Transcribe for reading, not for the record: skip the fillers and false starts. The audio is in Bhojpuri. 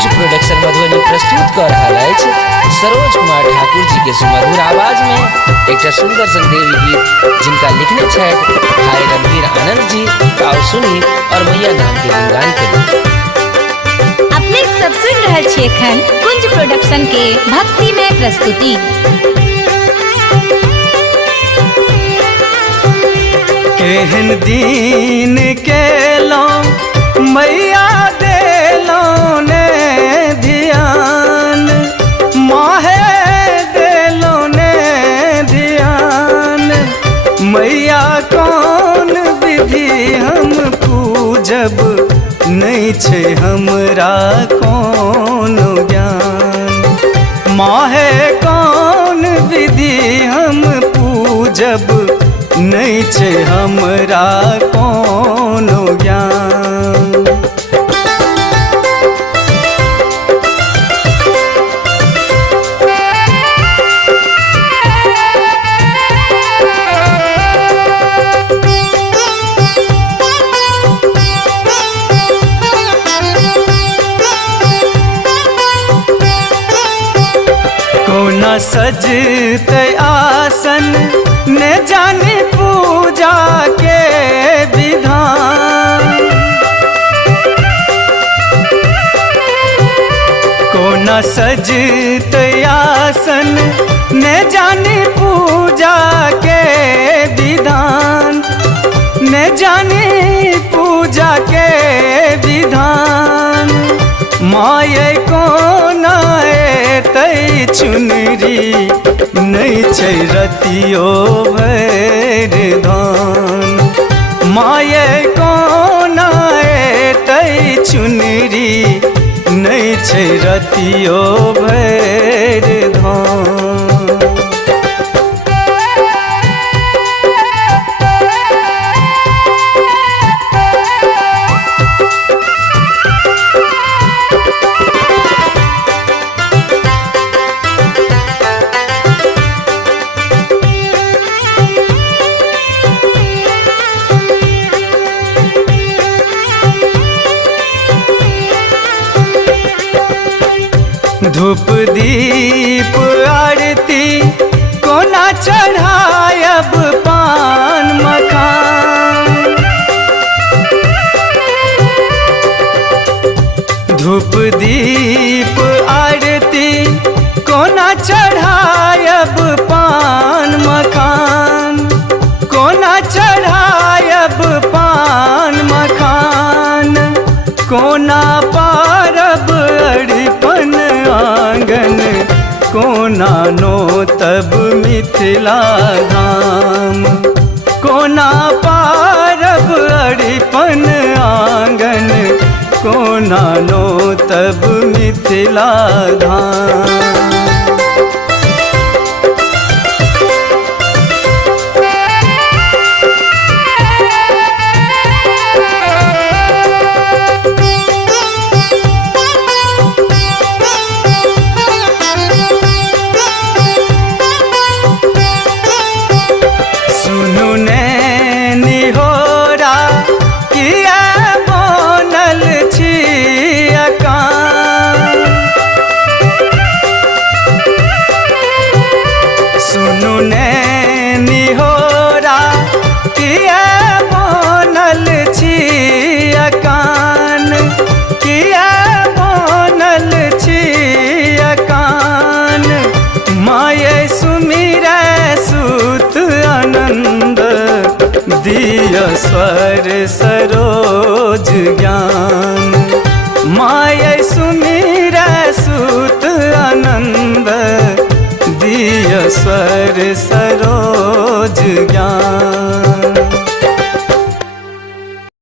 कुंज प्रोडक्शन मधुबनी प्रस्तुत कर रहा है सरोज कुमार ठाकुर जी के सुमधुर आवाज में एक सुंदर संदेवी गीत जिनका लिखने छथि भाई रणवीर आनंद जी और सुनी और मैया नाम के गुणगान करी। अपने सब सुन रहे छियै एखन कुंज प्रोडक्शन के भक्ति में प्रस्तुति। केहन दिन केलो मैया देलो ने ध्यान माहे देलो ने ध्यान मैया कौन विधि हम पूजब नहीं छे हमरा कौन ज्ञान माहे कौन विधि हम पूजब नहीं छे हमरा कौन ज्ञान। कोना सजते आसन ने जाने पूजा के विधान कोना सजते आसन ने जाने पूजा के विधान ने जाने पूजा के विधान माये कोना तै चुनरी नहीं छै रतियो भैर धान माये कोना तै चुनरी नहीं छै रतियो भैर धान। धूप दीप आरती कोना चढ़ायब पान मखान धूप दीप आरती कोना चढ़ायब पान मखान कोना चढ़ायब पान मखान कोना पारब अरिपन आंगन कोना नो तब मिथिला धाम कोना पारब अरिपन आंगन कोना नो तब मिथिला धाम। दिया स्वर सरोज ज्ञान माया सुमिर सुत आनंद दिया स्वर सरोज ज्ञान।